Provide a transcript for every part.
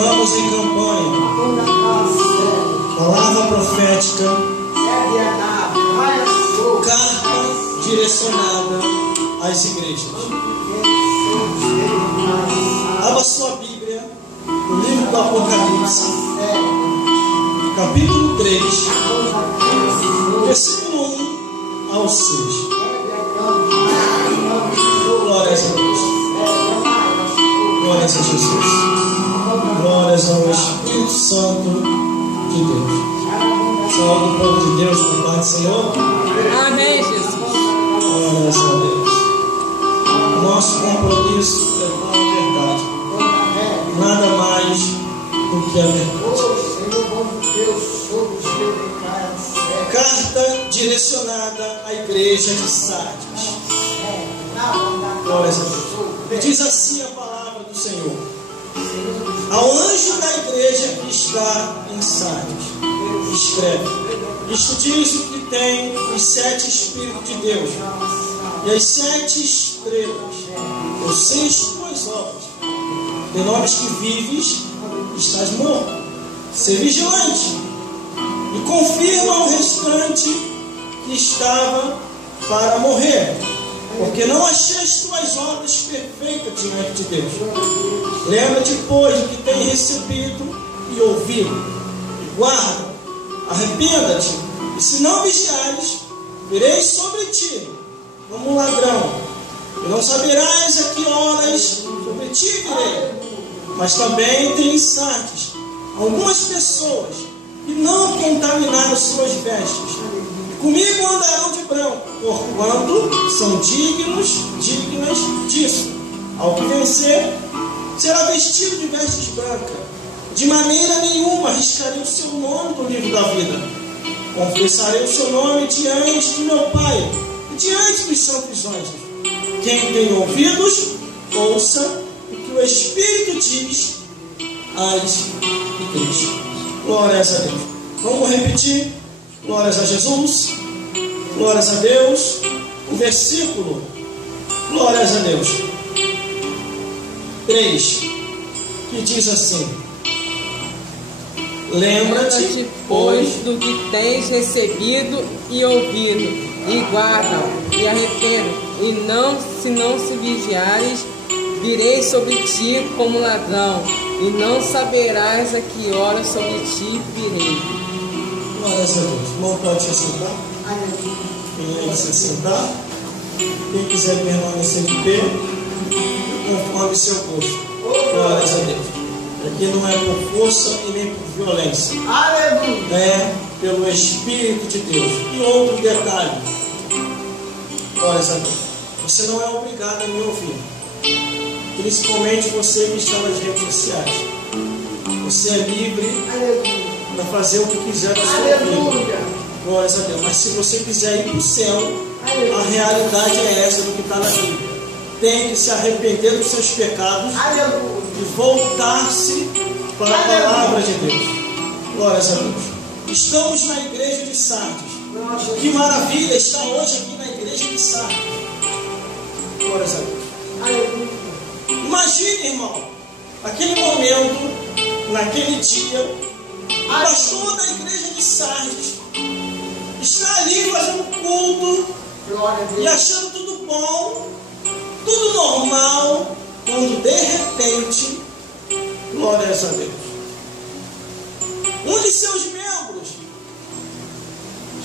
Estamos em campanha. Palavra profética. Carta direcionada às igrejas. Abra sua Bíblia no livro do Apocalipse, capítulo 3, versículo 1 ao 6. Glórias a Deus. Glórias a Jesus. Glórias ao Espírito Santo de Deus. Saúde o povo de Deus com paz do Senhor. Amém, Jesus. Glórias a Deus. Nosso compromisso é com a verdade. Nada mais do que a verdade. Carta direcionada à igreja de Sardes. Glórias a Deus. E diz assim a palavra do Senhor: ao anjo da igreja que está em Sardes, escreve: isto diz o que tem os 7 Espíritos de Deus e as 7 estrelas. Eu sei as tuas obras, de nomes que vives, estás morto. Ser vigilante e confirma o restante que estava para morrer, porque não achei as tuas obras perfeitas diante de Deus. Lembra-te, pois, do que tem recebido e ouvido, e guarda, arrependa-te, e se não vigiares, virei sobre ti como um ladrão, e não saberás a que horas sobre ti virei. Mas também tem em Sardes algumas pessoas que não contaminaram suas vestes, e comigo andarão de branco, porquanto são dignas disso. Ao que vencer, será vestido de vestes brancas. De maneira nenhuma arriscarei o seu nome do livro da vida. Confessarei o seu nome diante de meu Pai e diante dos santos anjos. Quem tem ouvidos, ouça o que o Espírito diz às igrejas. Glórias a Deus. Vamos repetir. Glórias a Jesus. Glórias a Deus. O versículo. Glórias a Deus. 3. Que diz assim: lembra-te, pois, do que tens recebido e ouvido, e guarda-o, e arrependa, e se não se vigiares, virei sobre ti como ladrão, e não saberás a que hora sobre ti virei. Glórias a Deus. Irmão, pode se sentar? Quem se sentar? Quem quiser permanecer de pé, conforme seu gosto. Glórias a Deus. Aqui não é por força e nem por violência. Aleluia. É pelo Espírito de Deus. E outro detalhe. Glórias a Deus. Você não é obrigado a me ouvir. Principalmente você que está nas redes sociais. Você é livre para fazer o que quiser da sua vida. Glórias a Deus. Mas se você quiser ir para o céu, a realidade é essa do que está na Bíblia. Tem que se arrepender dos seus pecados e voltar-se para a palavra de Deus. Glórias a Deus. Estamos na igreja de Sardes. Que maravilha estar hoje aqui na igreja de Sardes. Glórias a Deus. Imagine, irmão, aquele momento, naquele dia, o pastor da igreja de Sardes está ali fazendo culto e achando tudo bom, tudo normal, quando de repente, glórias a Deus, um de seus membros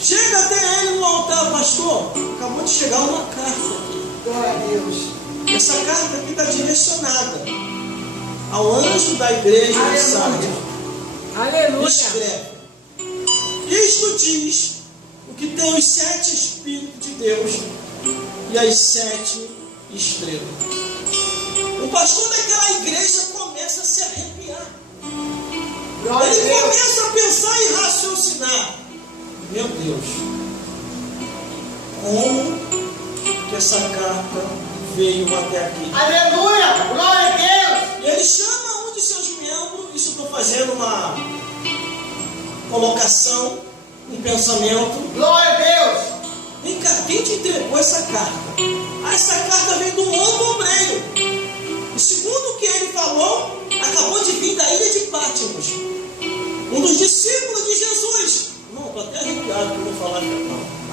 chega até ele no altar: pastor, acabou de chegar uma carta aqui. Glória a Deus. Essa carta aqui está direcionada ao anjo da igreja de Sardes. Aleluia. Escreve: isto diz o que tem os 7 Espíritos de Deus e as 7 estrelas. O pastor daquela igreja começa a se arrepiar. Ele começa a pensar e raciocinar: meu Deus, como que essa carta veio até aqui? Aleluia! Glória a Deus! E ele chama um de seus membros. Isso eu estou fazendo uma colocação, um pensamento. Glória a Deus! Vem cá, quem te entregou essa carta? Essa carta veio do outro obreiro. E segundo o que ele falou, acabou de vir da ilha de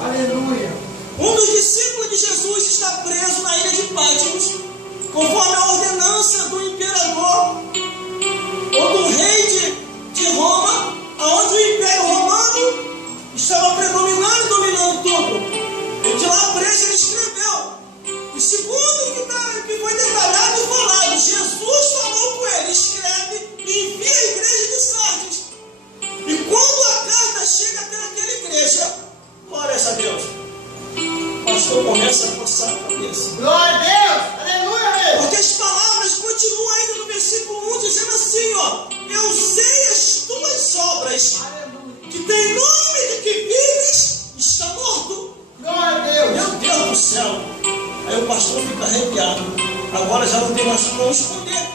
Aleluia. Um dos discípulos de Jesus está preso na ilha de Patmos, conforme a ordenança do imperador ou do rei de Roma, onde o Império Romano estava predominando e dominando tudo. E de lá preso ele escreveu. E segundo que foi detalhado e falado, Jesus falou com ele, escreve e envia a igreja de Sardes. E quando a carta chega até aquela igreja, glórias a Deus, o pastor começa a coçar a cabeça. Glória a Deus. Aleluia. Porque as palavras continuam ainda no versículo 1, dizendo assim, ó: eu sei as tuas obras, que tem nome de que vives, está morto. Glória a Deus. Meu Deus do céu. Aí o pastor fica arrepiado. Agora já não tem mais como esconder.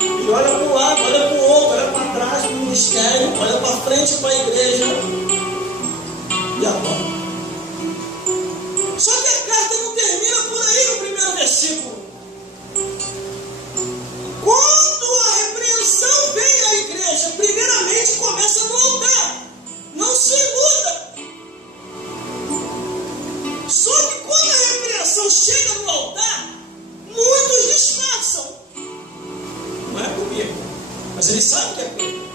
Ele olha para um lado, olha para o outro, olha para trás para o ministério, olha para frente para a igreja. E agora? Só que a carta não termina por aí no primeiro versículo. Quando a repreensão vem à igreja, primeiramente começa no altar. Não se iluda. Só que quando a repreensão chega no altar, muitos disfarçam. Não é comigo. Mas ele sabe que é comigo.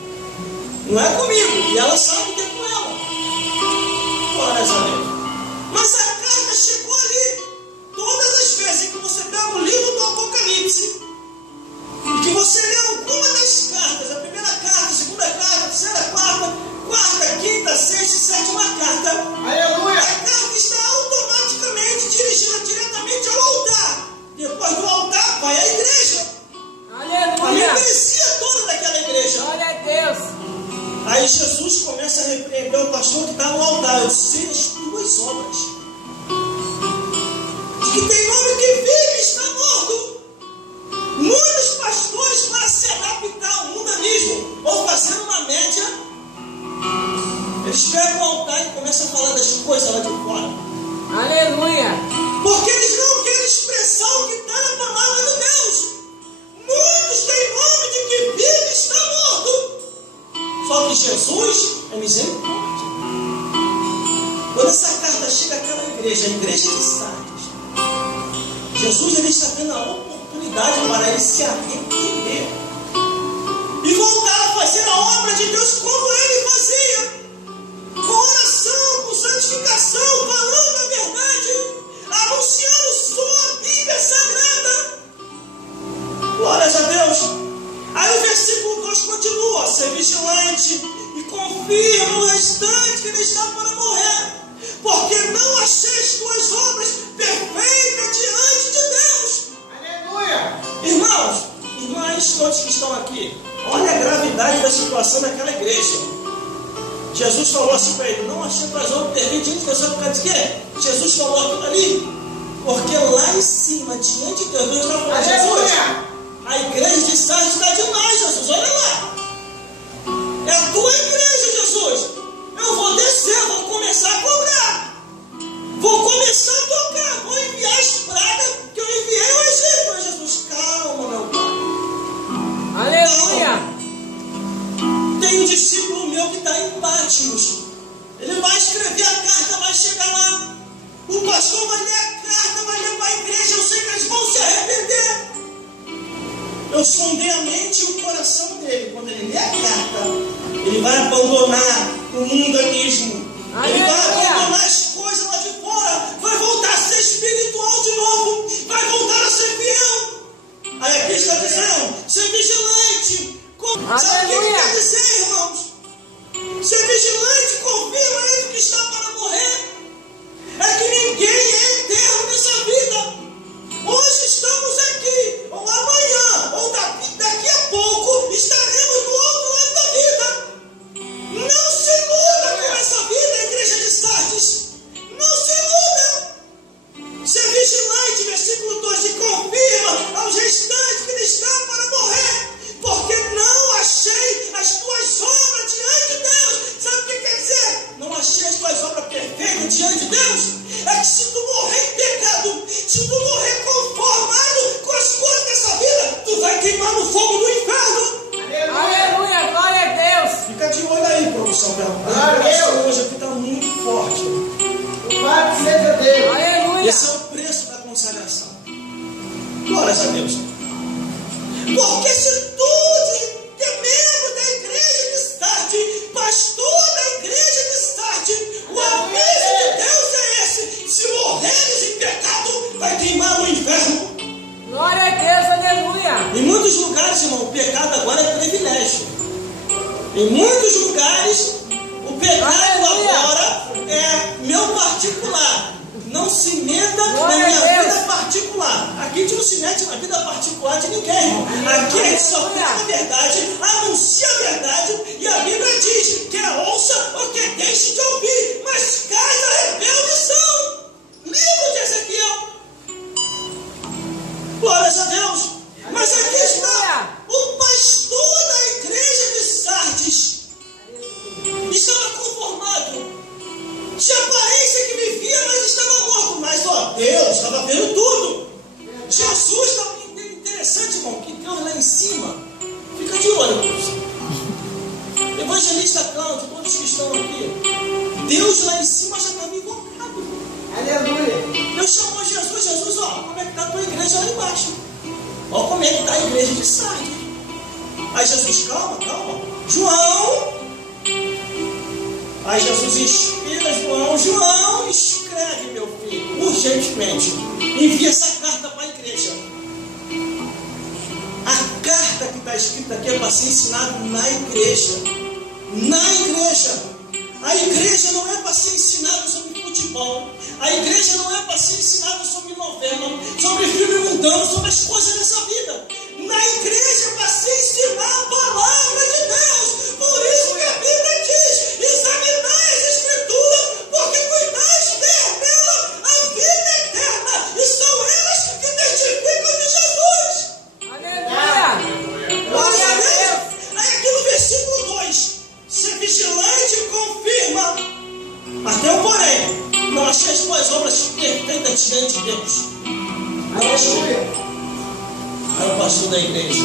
Não é comigo. E ela sabe que é com ela. Glórias a Deus. Mas a carta chegou ali. Todas as vezes que você pega o livro do Apocalipse e que você lê alguma das cartas, a primeira carta, a segunda carta, a terceira, quarta, quinta, sexta e sétima carta, Aleluia. a carta está automaticamente dirigida diretamente ao altar. Depois do altar vai à igreja. A Aleluia. membresia toda daquela igreja. Glória a Deus. Aí Jesus começa a repreender o pastor que está no altar. Eu sei as tuas obras. Que tem nome que vive está morto. Muitos pastores, para se adaptar ao mundanismo ou fazer uma média, eles pegam o altar e começam a falar das coisas lá de fora. Aleluia. Porque eles não querem expressar o que está na palavra de Deus. Muitos têm nome de que vive está morto. Só que Jesus é misericórdia. Quando essa carta chega àquela igreja, a igreja de Sardes, Jesus ele está tendo a oportunidade para ele se arrepender e voltar a fazer a obra de Deus como ele fazia, com oração, com santificação, falando a verdade, anunciando sua Bíblia Sagrada. Glórias a Deus. Aí o versículo 2 continua: ser vigilante e confirma o restante que ele está para morrer, porque não achei as tuas obras perfeitas diante de Deus. Aleluia. Irmãos, irmãs, todos que estão aqui, olha a gravidade da situação daquela igreja. Jesus falou assim para ele: não achei tuas obras perfeitas diante de Deus. Sabe por causa de quê? Jesus falou aquilo ali, porque lá em cima, diante de Deus, Deus está falando: Jesus, a igreja de Sardes está demais, Jesus, olha lá. É a tua igreja, Jesus. Eu vou descer, vou começar a cobrar. Vou começar a tocar. Vou enviar as pragas que eu enviei ao Egito. Mas Jesus, calma, meu pai. Aleluia. Tem um discípulo meu que está em Patmos. Ele vai escrever a carta, vai chegar lá. O pastor vai ler a carta, vai ler para a igreja. Eu sei que eles vão se arrepender. Eu sondei a mente e o coração dele. Quando ele lê a carta, ele vai abandonar o mundanismo. Ele vai abandonar as coisas lá de fora. Vai voltar a ser espiritual de novo. Vai voltar a ser fiel. Aí aqui está dizendo: ser vigilante. Sabe o que ele quer dizer, irmãos? Ser vigilante, confirma ele que está para morrer. É que ninguém é eterno nessa vida. Hoje estamos aqui, ou amanhã, ou daqui a pouco, estaremos do outro lado da vida. Não se iluda com essa vida, igreja de Sardes. Não se iluda. Ser vigilante, versículo 2, e confirma aos restantes que ele está para morrer, porque não achei as tuas obras diante de Deus. Sabe o que quer dizer? Não achei as tuas obras Porque se tu, que é membro da igreja de Start, pastor da igreja de Start, o aviso de Deus é esse: se morreres em pecado, vai queimar no inferno. Glória a Deus, aleluia. Em muitos lugares, irmão, o pecado agora é privilégio. Em muitos lugares, o pecado agora é meu particular. Não se meta na minha vida particular. Aqui a gente não se mete na vida particular de ninguém, irmão. Aqui a gente só prega a verdade, anuncia a verdade, e a Bíblia diz: quer ouça ou quer deixe de ouvir, mas cais a rebeldes são. Livro de Ezequiel. Glórias a Deus. Mas aqui está o pastor da igreja de Sardes. Estava conformado. Tinha aparência que vivia, mas estava morto. Mas Deus estava vendo tudo. Jesus estava interessante, irmão, que Deus lá em cima fica de olho. Evangelista Cláudio, todos que estão aqui, Deus lá em cima já estava invocado. Aleluia. Deus chamou Jesus, como é que está a tua igreja lá embaixo? Olha como é que está a igreja de Sardes. Aí Jesus, calma. João. Aí Jesus inspira João, escreve, meu filho, urgentemente. Envia essa carta para a igreja. A carta que está escrita aqui é para ser ensinada na igreja. Na igreja. A igreja não é para ser ensinada sobre futebol. A igreja não é para ser ensinada sobre novela, sobre filme mundano, sobre as coisas dessa vida. Na igreja é para se ensinar a palavra de Deus. Por isso que a Bíblia diz: examinai as Escrituras, porque cuidais nela a vida eterna. E são elas que testificam de Jesus. Aleluia. Glória a Deus. Aí aqui no versículo 2: ser vigilante confirma. Até o porém. Não achei as tuas obras perfeitas diante de Deus. Aleluia. Aí o pastor da igreja: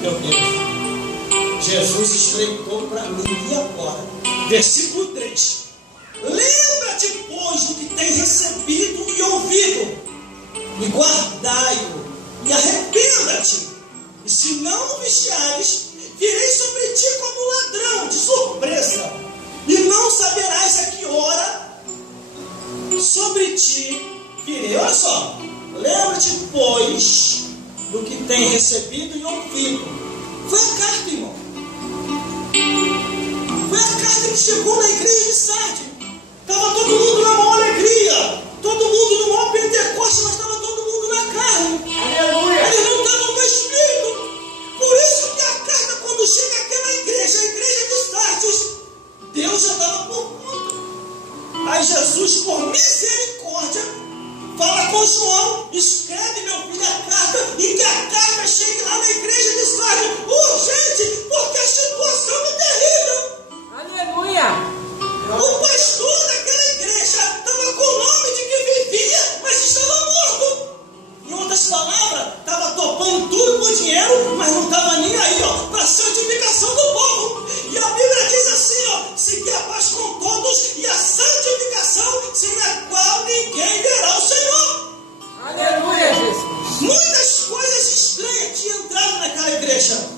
meu Deus, Jesus estreitou para mim. E agora? Versículo 3: lembra-te, pois, do que tem recebido e ouvido, e guardai-o, e arrependa-te. E se não vigiares, virei sobre ti como ladrão, de surpresa, e não saberás a que hora sobre ti virei. Olha só: lembra-te, pois, do que tem recebido e ouvido. Foi a carta, irmão. Foi a carta que chegou na igreja de Sardes. Estava todo mundo na maior alegria, todo mundo no maior Pentecostes, mas estava todo mundo na carne. Aleluia. Eles não estavam no espírito. Por isso que a carta, quando chega àquela igreja, a igreja de Sardes, Deus já estava por conta. Aí Jesus, por misericórdia, fala com João: escreve, meu filho, a carta, e que a carta chegue lá na igreja de Sardes urgente, porque a situação é terrível. Aleluia. O pastor daquela igreja estava com o nome de que vivia, mas estava morto. Em outras palavras, estava topando tudo por dinheiro, mas não estava nem aí para a santificação do povo. E a Bíblia diz assim: seguir a paz com todos e a santificação, sem a qual ninguém verá o Senhor. Aleluia, Jesus. Muitas coisas estranhas tinham entrado naquela igreja.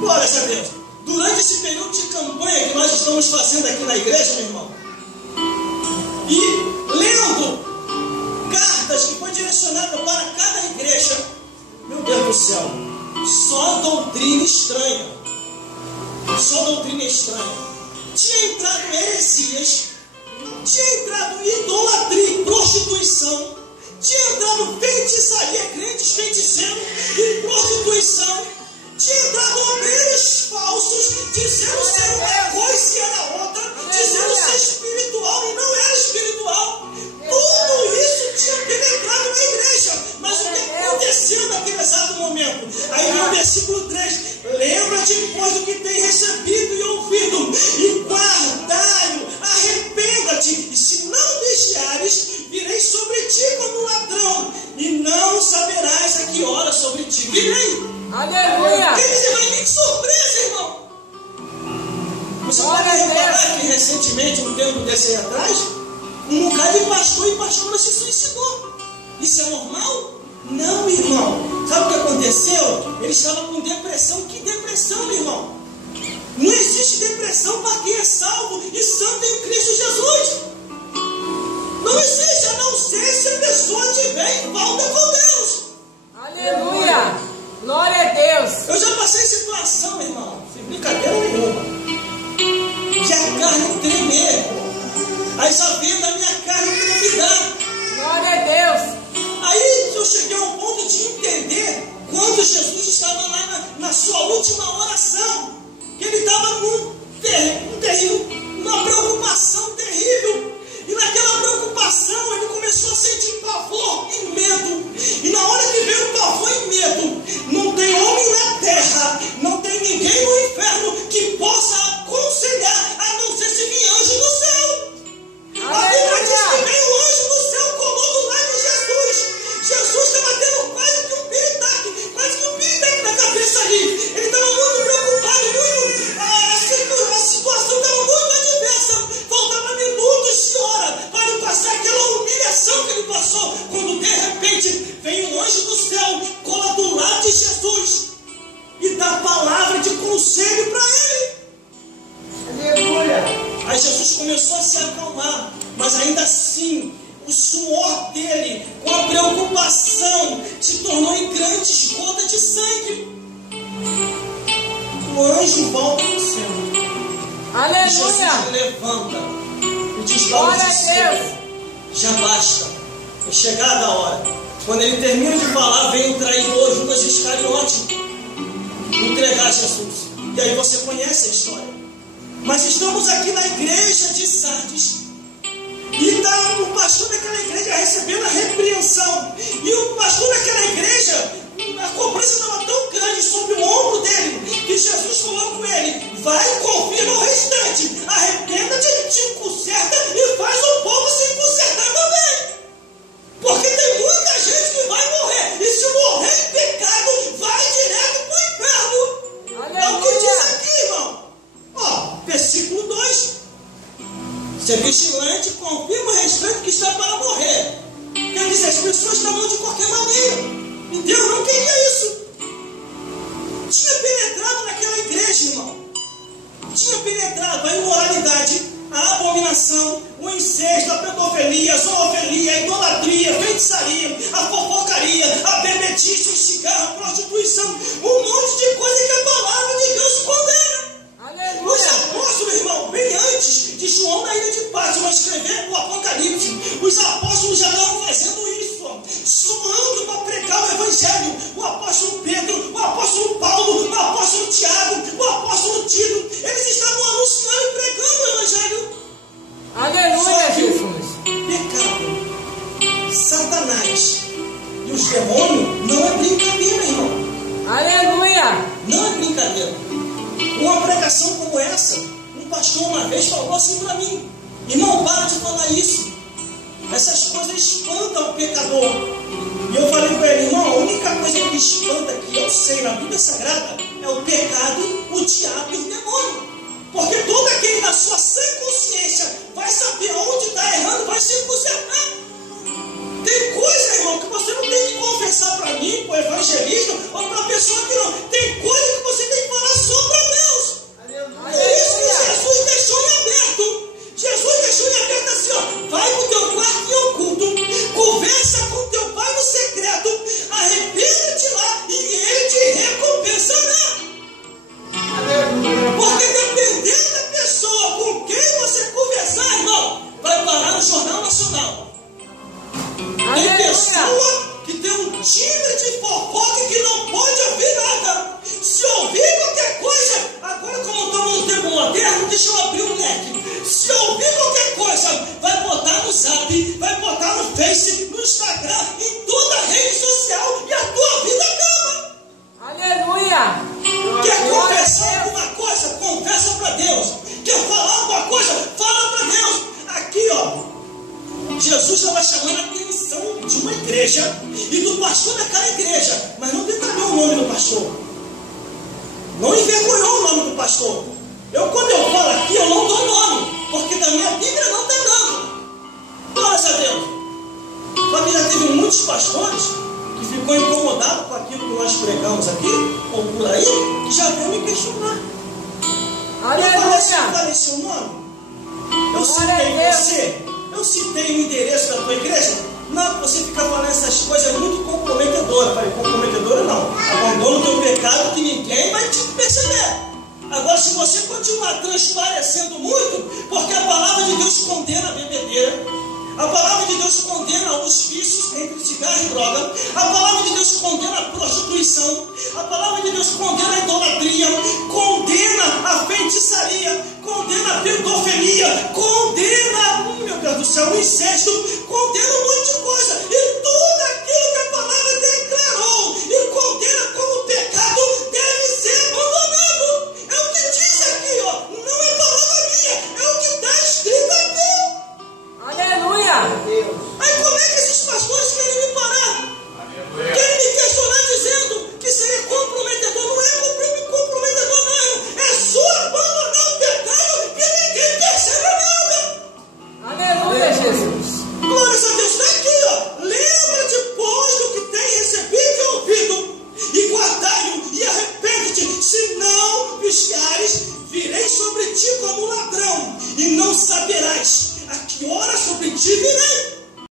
Glória a Deus. Durante esse período de campanha que nós estamos fazendo aqui na igreja, meu irmão, e lendo cartas que foi direcionada para cada igreja, meu Deus do céu, só doutrina estranha. Só doutrina estranha. Tinha entrado heresias, tinha entrado idolatria e prostituição, tinha entrado feitiçaria, crentes feiticeiros e prostituição, tinha entrado obreiros falsos, dizendo ser uma coisa e era outra, dizendo ser espiritual e não era espiritual. Tudo isso tinha penetrado na igreja. Mas o que aconteceu naquele exato momento? Aí vem o versículo 3: lembra-te, pois, do que tem recebido e ouvido, e guardai-o, arrependa-te, e se não vigiares, virei sobre ti como ladrão, e não saberás a que hora sobre ti virei. Aleluia. Quer dizer, vai vir de surpresa, irmão. Você pode reparar que recentemente, um tempo desse aí atrás, um bocado de pastor e pastora se suicidou. Isso é normal? Não, irmão. Sabe o que aconteceu? Ele estava com depressão. Que depressão, irmão? Não existe depressão para quem é salvo e santo em Cristo Jesus. Não existe, a não ser se a pessoa tiver em falta com Deus. Aleluia! Glória a Deus! Eu já passei situação, irmão, sem brincadeira nenhuma, que a carne tremer, as aveias da minha carne trepidar. Glória a Deus! Aí eu cheguei ao ponto de entender quando Jesus estava lá na sua última oração, que ele estava com uma preocupação terrível. E naquela preocupação ele começou a sentir pavor e medo. E na hora que veio o pavor e medo, não tem homem na terra, não tem ninguém no inferno que possa aconselhar, a não ser se vir anjo do céu. A Bíblia diz que veio o anjo do céu, colou do lado de Jesus. Jesus estava tendo quase que um piripaque na cabeça ali. Ele estava muito preocupado, a situação estava muito adversa. Faltava minutos de hora para ele passar aquela humilhação que ele passou, quando de repente vem um anjo do céu, cola do lado de Jesus e dá palavra de conselho para ele. Aleluia. Aí Jesus começou a se acalmar, mas ainda assim o suor dele, com a preocupação, se tornou em grandes gotas de sangue. O anjo volta para o céu. Aleluia! Jesus levanta e diz: Glória a Deus! Já basta, é chegada a hora. Quando ele termina de falar, vem o traidor Judas Iscariote entregar Jesus. E aí você conhece a história. Mas estamos aqui na igreja de Sardes. E está o pastor daquela igreja recebendo a repreensão. E o pastor daquela igreja, a cobrança estava tão grande sobre o ombro dele, que Jesus falou com ele: vai e confirma o restante. Arrependa-te, te conserta e faz o povo se consertar também. Porque tem muita gente que vai morrer. E se morrer em pecado, vai direto para o inferno. Aleluia. É o que diz aqui, irmão. Ó, versículo 2. Ser vigilante, confirma o restante que está para morrer. Quer dizer, as pessoas estavam de qualquer maneira. E Deus não queria isso. Tinha penetrado naquela igreja, irmão. Tinha penetrado a imoralidade, a abominação, o incesto, a pedofilia, a zoofilia, a idolatria, a feitiçaria, a fofocaria, a bebedice, o cigarro, a prostituição, um monte de coisa que a palavra de Deus condena. Os apóstolos, irmão, bem antes de João na ilha de Patmos escrever o Apocalipse, os apóstolos já estavam fazendo isso, suando para pregar o Evangelho. O apóstolo Pedro, o apóstolo Paulo, o apóstolo Tiago, o apóstolo Tito, eles estavam anunciando e pregando o Evangelho. Aleluia, Jesus! Pecado, Satanás e os demônios não é brincadeira, irmão. Aleluia! Não é brincadeira. Uma pregação como essa, um pastor uma vez falou assim para mim: irmão, para de falar isso. Essas coisas espantam o pecador. E eu falei para ele: irmão, a única coisa que espanta, que eu sei na Bíblia Sagrada, é o pecado, o diabo e o demônio. Porque todo aquele na sua sã consciência vai saber onde está errando, vai se consertar. Tem coisa, irmão, que você não tem que confessar para mim, para o evangelista ou para a pessoa que não. Tem coisa que você tem que falar só para Deus. Por isso que Jesus deixou em aberto. Jesus deixou em aberto assim, ó: vai para o teu quarto em oculto, conversa com o teu pai no secreto, arrependa-te lá e ele te recompensará. Porque dependendo da pessoa com quem você conversar, irmão, vai parar no Jornal Nacional. Tem pessoa que tem um timbre de fofoca que não pode ouvir nada. Se ouvir qualquer coisa, agora como estamos no tempo moderno, deixa eu abrir o leque. Se ouvir qualquer coisa, vai botar no Zap, vai botar no Face, no Instagram, em toda a rede social e a tua vida acaba. Aleluia! Quer confessar alguma coisa? Confessa para Deus. Quer falar alguma coisa? Fala para Deus. Aqui, ó. Jesus estava chamando a atenção de uma igreja e do pastor daquela igreja, mas não detalhou o nome do pastor, não envergonhou o nome do pastor. Quando eu falo aqui, eu não dou nome, porque da minha Bíblia não está dando. Glória a Deus. Só que já teve muitos pastores que ficam ficou incomodado com aquilo que nós pregamos aqui, ou por aí, já veio me questionar. Eu falei seu nome? Eu citei você? Eu citei o endereço da tua igreja? Não, você fica falando essas coisas é muito comprometedora. Falei, comprometedora não. Abandona o teu pecado que ninguém vai te perceber. Agora, se você continuar transparecendo muito, porque a palavra de Deus condena a bebedeira, a palavra de Deus condena os vícios entre cigarro e droga, a palavra de Deus condena a prostituição, a palavra de Deus condena